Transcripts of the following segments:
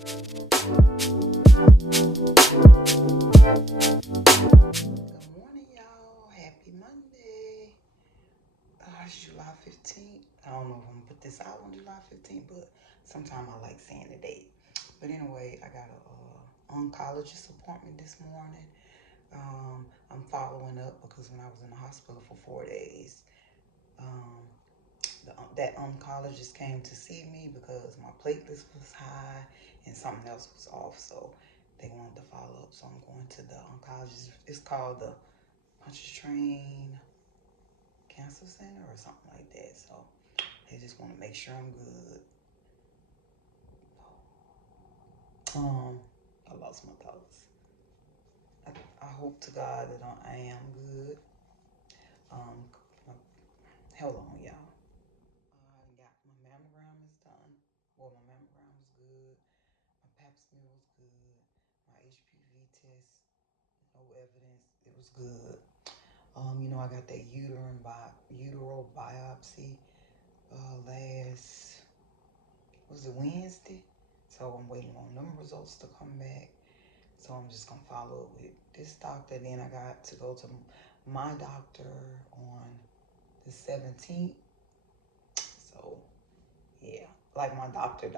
morning, y'all. Happy Monday. It's July 15th. I don't know if I'm going to put this out on July 15th, but sometimes I like saying the date. But anyway, I got a oncologist appointment this morning. I'm following up because when I was in the hospital for 4 days, that oncologist came to see me because my platelets was high and something else was off, so they wanted to follow up. So I'm going to the oncologist. It's called the Pontchartrain Cancer Center or something like that. So they just want to make sure I'm good. I lost my thoughts. I hope to God that I am good. Hold on, y'all. I got my mammogram is done. Well, my mammogram is good. My pap smear was good. My HPV test, no evidence. It was good. I got that utero biopsy last, was it Wednesday? So I'm waiting on them results to come back. So I'm just gonna follow up with this doctor. Then I got to go to my doctor on the 17th. So yeah, like my doctor,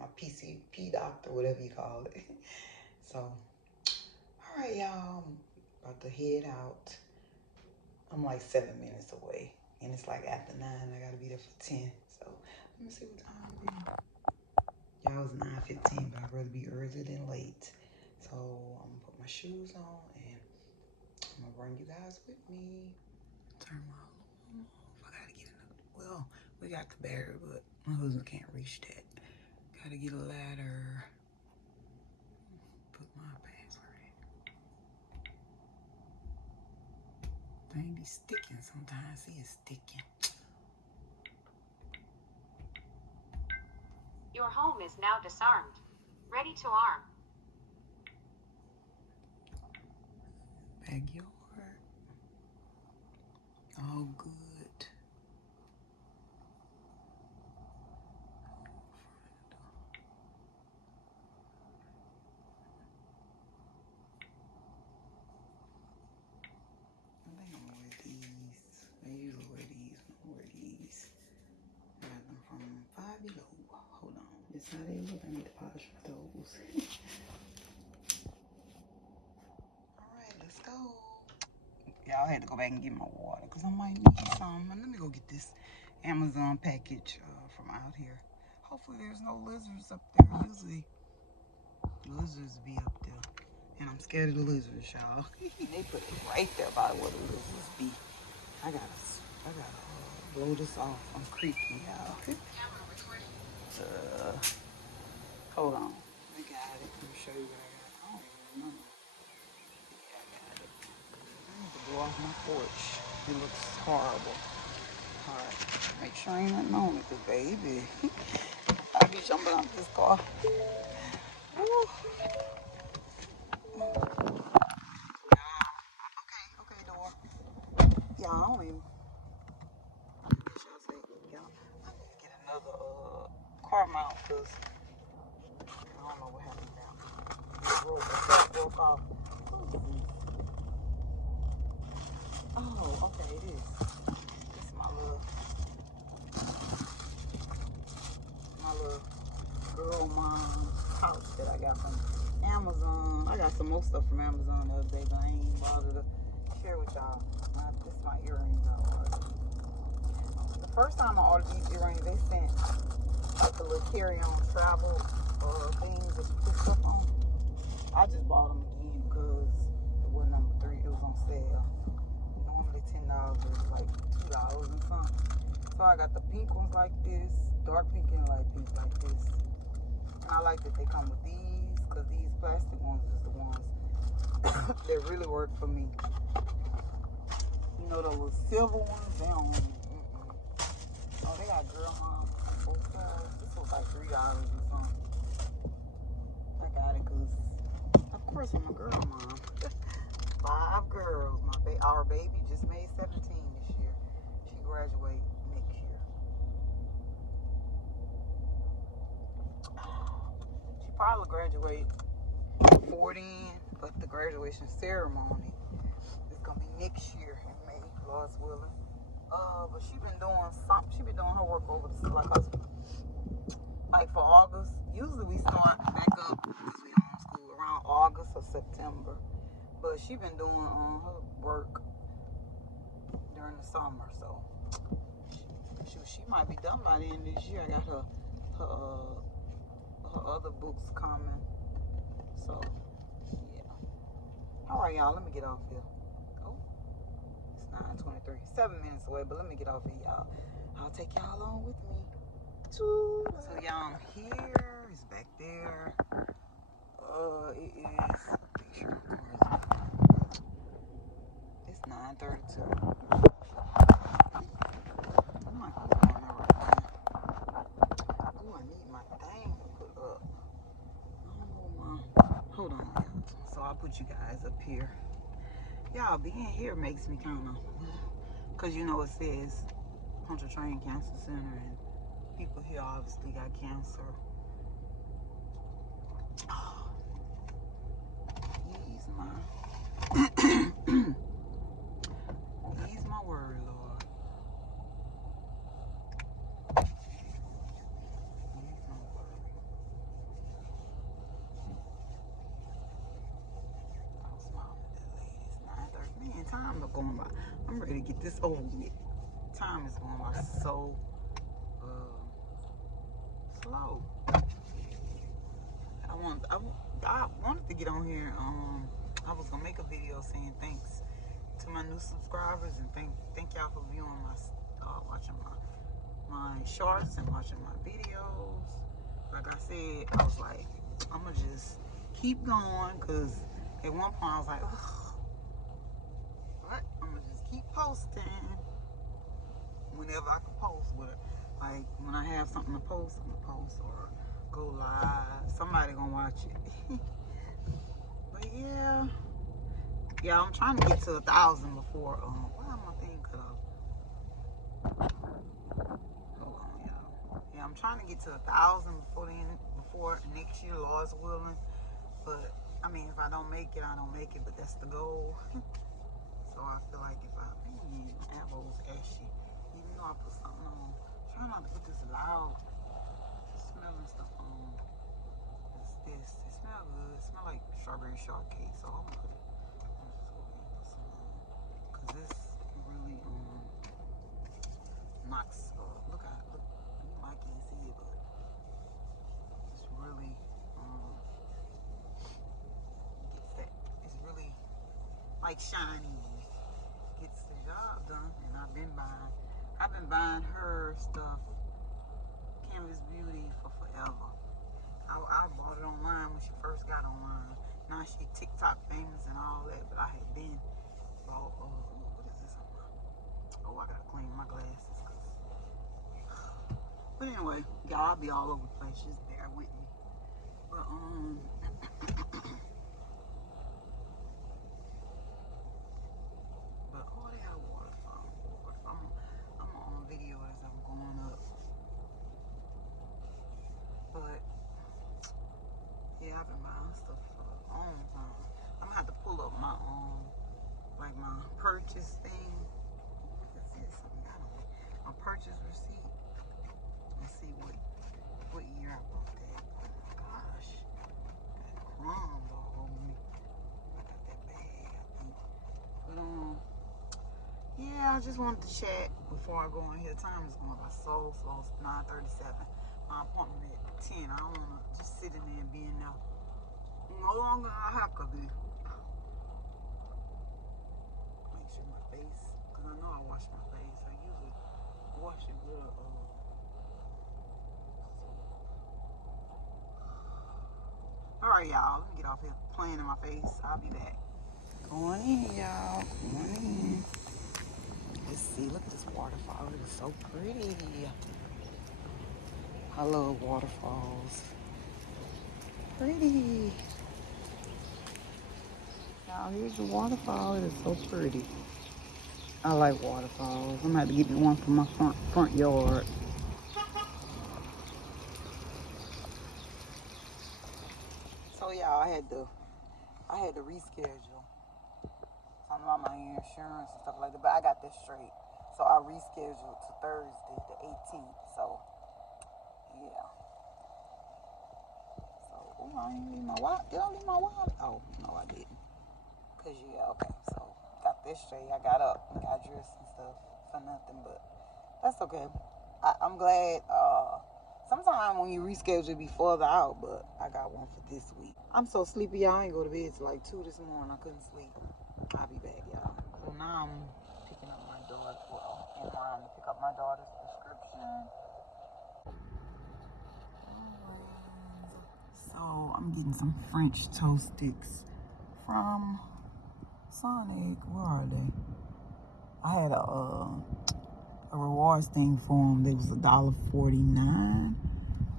my PCP doctor, whatever you call it. So, all right, y'all, I'm about to head out. I'm like 7 minutes away, and it's like after 9. I gotta be there for 10. So let me see what time it is. Y'all, it's 9:15, but I'd rather be early than late. So I'm gonna put my shoes on, and I'm gonna bring you guys with me. Turn my alarm off. I gotta get another. Well, we got the battery, but my husband can't reach that. Gotta get a ladder. Put my password in. Thing be sticking sometimes. See, it's sticking. Your home is now disarmed. Ready to arm. Backyard. All good. I think I'm gonna wear these. I usually wear these. I'm gonna wear these. I got them from 5 Below. Hold on. This how they look. I need to polish those. Alright, let's go. Y'all had to go back and get my water because I might need some. Let me go get this Amazon package from out here. Hopefully there's no lizards up there. Usually lizards be up there. And I'm scared of the lizards, y'all. They put it right there by where the lizards be. I gotta blow this off. I'm creepy, y'all. Hold on. I got it. Let me show you what I got. I don't even remember. Yeah, I got it. I need to blow off my porch. It looks horrible. Alright. Make sure ain't nothing on it, cause baby, I be jumping out this car. Woo. Okay, door. Y'all, I don't even. What should I say? Y'all, I need to get another car mount, cause I don't know what happened now. This broke off. Oh, okay, it is. This is my little girl mom pouch that I got from Amazon. I got some more stuff from Amazon the other day, but I ain't bothered to share with y'all. This is my earrings I ordered. The first time I ordered these earrings, they sent like a little carry-on travel things that you put stuff on. I just bought them again because it was number 3. It was on sale. Normally $10 is like $2 and something. So I got the pink ones like this, dark pink and light pink like this. And I like that they come with these, because these plastic ones is the ones that really work for me. You know those silver ones, they don't. Oh, they got girl mom on both sides. This was like $3 or something. I got it because, of course, I'm a girl mom. 5 girls. Our baby just made 17 this year. She graduates next year. She probably graduate before then, but the graduation ceremony is gonna be next year in May, Lord's willing. But she been doing her work over the like for August. Usually we start back up because we homeschool around August or September. But she been doing her work during the summer, so she might be done by the end of this year. I got her other books coming. So yeah. All right, y'all. Let me get off here. Oh, it's 9:23. 7 minutes away, but let me get off here, y'all. I'll take y'all along with me. So y'all, I'm here. It's back there. It is. It's 9:32. I'm not gonna go on there right now. Oh, I need my thing to put up. Hold on, y'all. So I'll put you guys up here. Y'all, being here makes me kind of, because you know it says Pontchartrain Cancer Center, and people here obviously got cancer. Oh, ease my word, Lord. Ease my word. I was smiling at that lady. It's 9:30. Man, time is going by. I'm ready to get this over with. Time is going by so slow. I wanted to get on here. I was gonna make a video saying thanks to my new subscribers and thank y'all for viewing watching my shorts and watching my videos. Like I said, I was like, I'm gonna just keep going, because at one point I was like, ugh, what? I'm gonna just keep posting whenever I can post with it. Like when I have something to post, I'm gonna post or go live. Somebody gonna watch it. But yeah, I'm trying to get to 1,000 before. Why my thing cut off? Hold on, y'all. Yeah, I'm trying to get to 1,000 before next year, Lord's willing. But I mean, if I don't make it, I don't make it. But that's the goal. So I feel like if my elbows ashy, even though I put something on, try not to put this loud smelling stuff on. It smells good. It smells like strawberry shortcake. So I'm just gonna put some on, cause this really knocks. Look, I can't see it, but it's really gets that. It's really like shiny. Gets the job done. And I've been buying her stuff, canvasbeauty, for forever. I bought it online when she first got online. Now she TikTok famous and all that, but I had been bought. What is this? Oh, I gotta clean my glasses. But anyway, y'all, I'll be all over the place. Just bear with me. But they got waterfall. I'm on video as I'm going up. But yeah, I've been buying stuff for a long time. I'm gonna have to pull up my like my purchase thing. What is this? My purchase receipt. Let's see what year I bought that. Oh my gosh, got crumbs all over me. I got that bag, I think. But yeah, I just wanted to chat before I go in here. Time is going by so slow. It's 9:37. My appointment at 10. I don't want to just sit in there and be in there no longer than I have to be. Make sure my face, because I know I wash my face. I usually wash it with Alright, y'all. Let me get off here playing in my face. I'll be back. Going in, y'all. Going in. Let's see. Look at this waterfall. It is so pretty. I love waterfalls. Pretty. Now here's the waterfall. It is so pretty. I like waterfalls. I'm gonna have to get me one for my front yard. told y'all I had to reschedule something about my insurance and stuff like that, but I got that straight. So I rescheduled to Thursday, the 18th. So yeah. So I ain't leave my wallet. Did I leave my wallet? Oh no, I didn't. Cause yeah, okay. So got this straight. I got up and got dressed and stuff for nothing, but that's okay. I'm glad. Sometimes when you reschedule, it be further out, but I got one for this week. I'm so sleepy, y'all. I ain't go to bed till like 2 this morning. I couldn't sleep. I'll be back, y'all. So now I'm picking up my daughter. Well, in line to pick up my daughter's prescription. So I'm getting some French toast sticks from Sonic. Where are they? I had a rewards thing for them. They was $1.49. I'm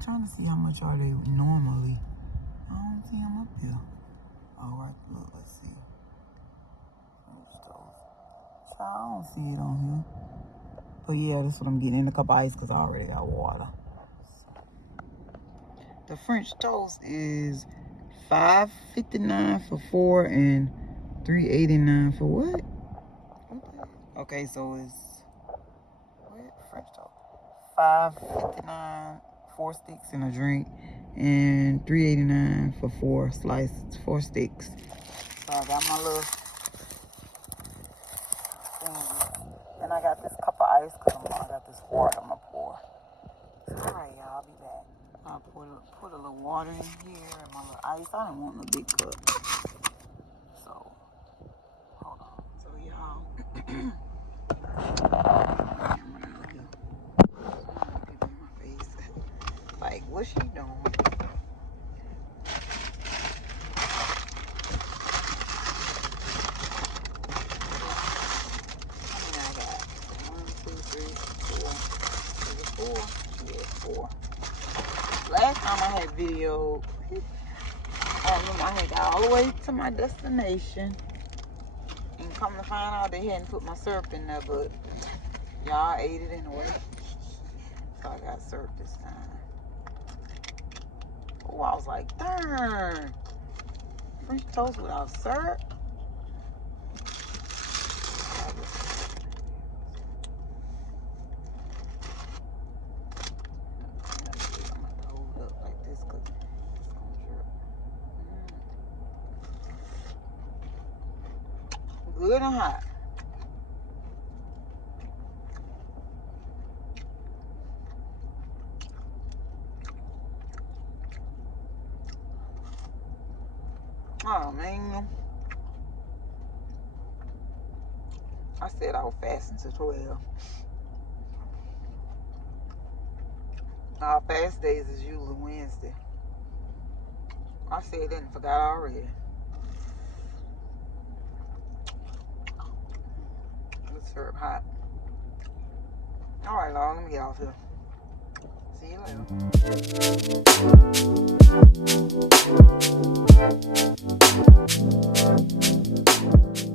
trying to see how much are they normally. I don't see them up here. Oh, right. Look, let's see. So I don't see it on here. But yeah, that's what I'm getting. And a cup of ice because I already got water. The French toast is $5.59 for 4 and $3.89 for what? Okay, so it's French toast. $5.59, 4 sticks and a drink, and $3.89 for 4 slices, 4 sticks. So I got my little thing, and I got this cup of ice because I got this water I'm gonna pour. So, all right, y'all, I'll be back. I'll put a little water in here and my little ice. I didn't want no big cup. So, hold on. So, y'all. Like, what's she doing? I got 1, 2, 3, 4. Is it 4? Yeah, 4. Last time I had video, I had got all the way to my destination, and come to find out they hadn't put my syrup in there, but y'all ate it anyway. So I got syrup this time. Oh, I was like, darn. French toast without syrup? Good and hot. Oh man. I said I was fasting to 12. Our fast days is usually Wednesday. I said that and forgot already. Good syrup hot. Alright, Lord, let me get off here. See you later.